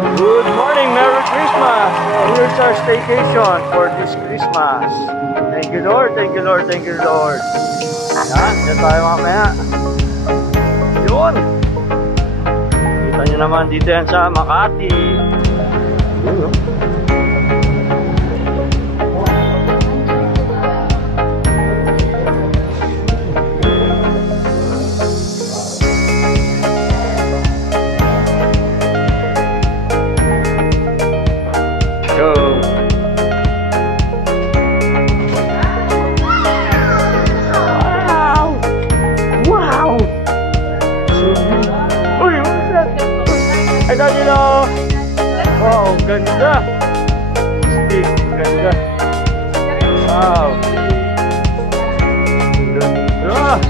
Good morning, Merry Christmas! Here's our staycation for this Christmas. Thank you Lord, thank you Lord, thank you Lord. Yan, dyan tayo mamaya. Yun! Kita nyo naman dito yan sa Makati. Yun, no? Wow, ganda. Stick, ganda. Wow. Ganda.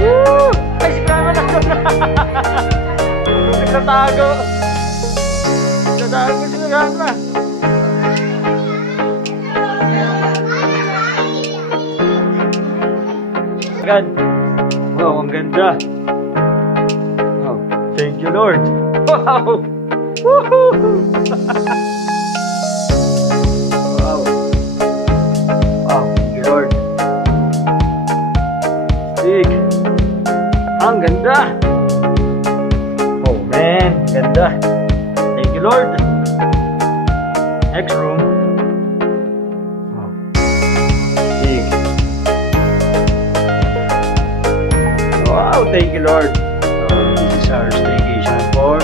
Woo! Ay, si Grandma na. Nagtatago. Nagtatago si Grandma. Agad. Wow, ang ganda. Wow, thank you Lord. Wow! Woohoo! Wow! Wow! Thank you Lord! Big! Ang ganda! Oh man! Ganda! Thank you Lord! Next room! Oh. Big! Wow! Thank you Lord! This is our staycation for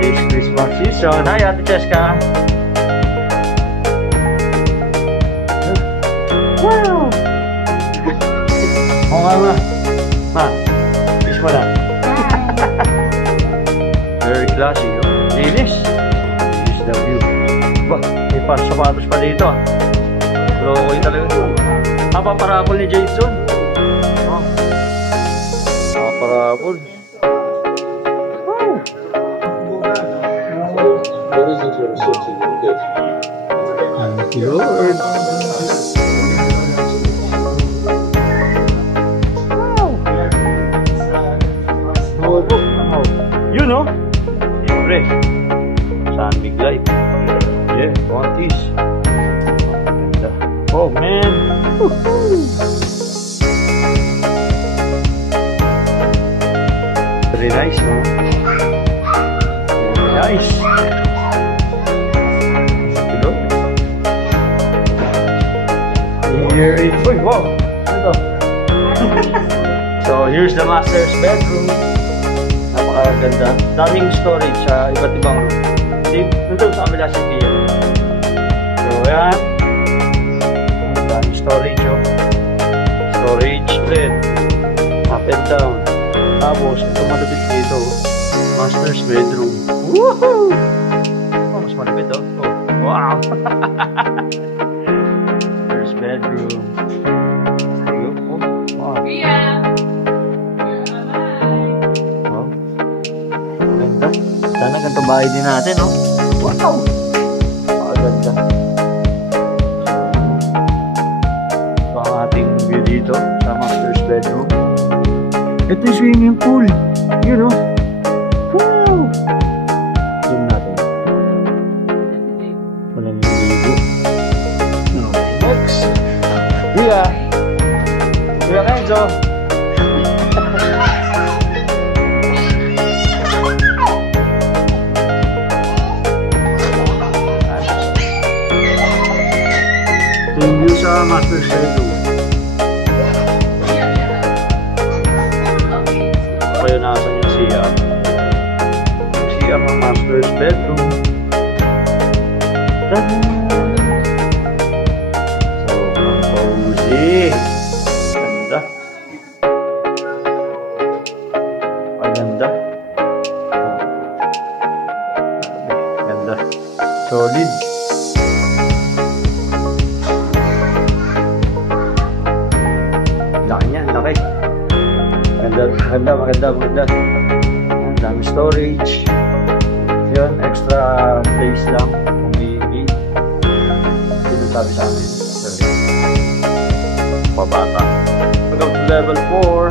this Christmas season. Hi, Ate Cheska. Wow! Oo nga, ma. Ma, kiss mo na. Very classy, no? Linis. This is the view. Ba, may sapatos pa dito. Loko yun talaga. Paparapol ni Jason. Oh. Paparapol. What is it you're sitting in this? Thank you, Lord. Wow. Wow. You know? Siyempre. San Big Light. Yeah, Contis. Oh, man. Very nice, no? Very nice. Here is, wow, ito. So here's the master's bedroom. Napakaganda. Daming storage sa iba't ibang room. Nandun sa kabila sa pier. So yan. Daming storage, oh. Storage ulit. Up and down. Tapos ito malapit dito, master's bedroom. Woohoo! Oh, mas malapit, oh. Wow! Bedroom. Oh, wow. Yeah. Wow. Ganda. Sana ganito bahay din natin, no? Wow! Ganda. Ito ang ating view dito sa master's bedroom. Ito yung swimming pool. You know? Wow! Zoom natin. Walang ligo. Next. Kuya Kenzo. Tingin sa master bedroom. Kaya nasan yung CR. Yung CR ng master's bedroom. Tada! Ganda. Ang ganda. Ganda. Solid. Laki niya, laki. Maganda. Ang dami storage. Yun, extra place lang. Kung may sinasabi sa amin. Pabata. Welcome to level 4.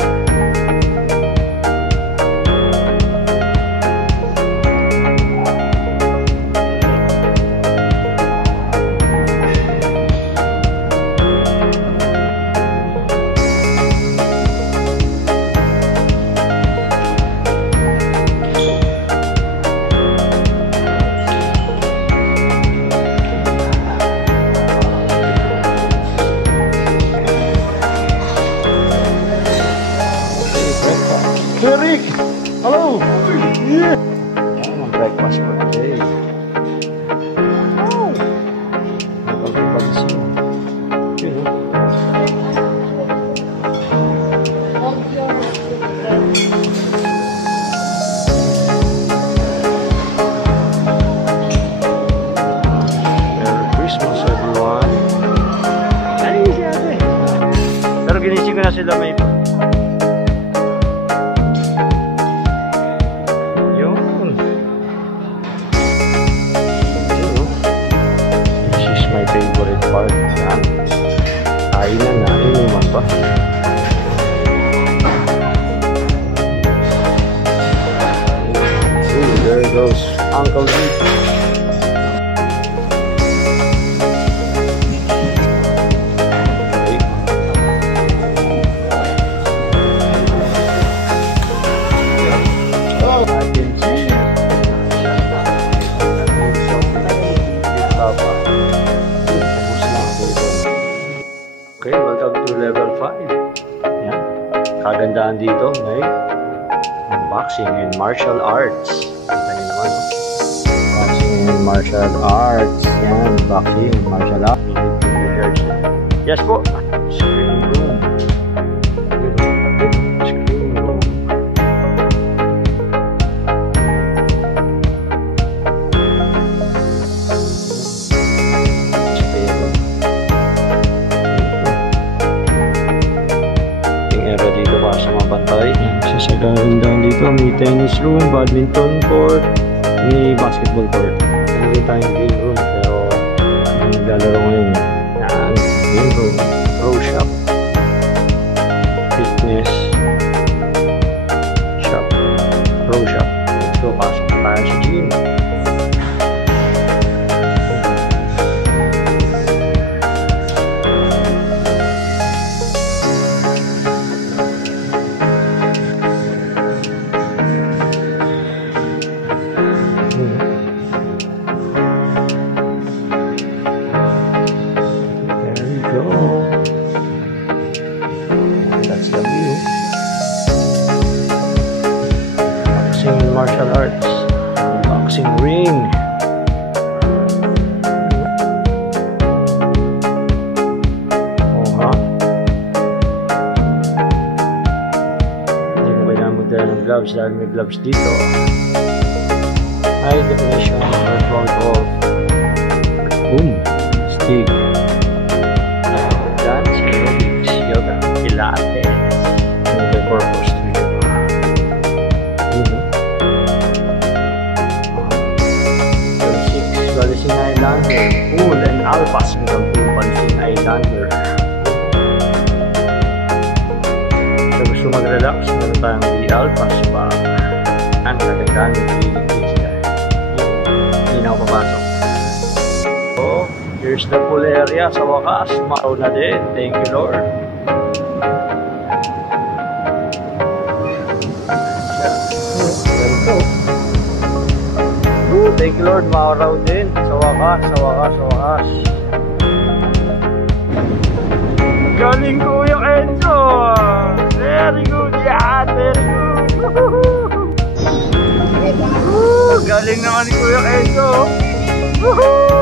goes Uncle Rick. Okay, welcome to level 5. Yan. Kagandahan dito, may boxing and martial arts. Kita niyo naman, no? Boxing and martial arts. Yan, boxing and martial arts. Yes po. Screen room. Screen room. Sa mga bantay. Sa gawin dito, may tennis room, badminton court, may basketball court. Hindi tayong game room, pero may naglalaro ngayon. Yan, game room, pro shop, fitness shop, pro shop. Let's go, pasok tayo sa gym. Martial arts, boxing ring. Hindi mo kailangan magdala ng gloves dahil may gloves dito. High definition virtual golf. Boom. Stick. Dance, aerobics, yoga, pilates. Multi-purpose. Balising Islander, pool and alpas hanggang pool Balising Islander. Sa gusto mag-relax, meron tayong di alpas pa. Ang kagandaan ng clinic sila. Hindi na ako papasok. So, here's the pool area. Sa wakas, maraw na din. Thank you, Lord. Thank you, Lord, maaraw din sa wakas. Galing Kuya Enzo! Very good yan! Very good! Galing naman ni Kuya Enzo! Woohoo!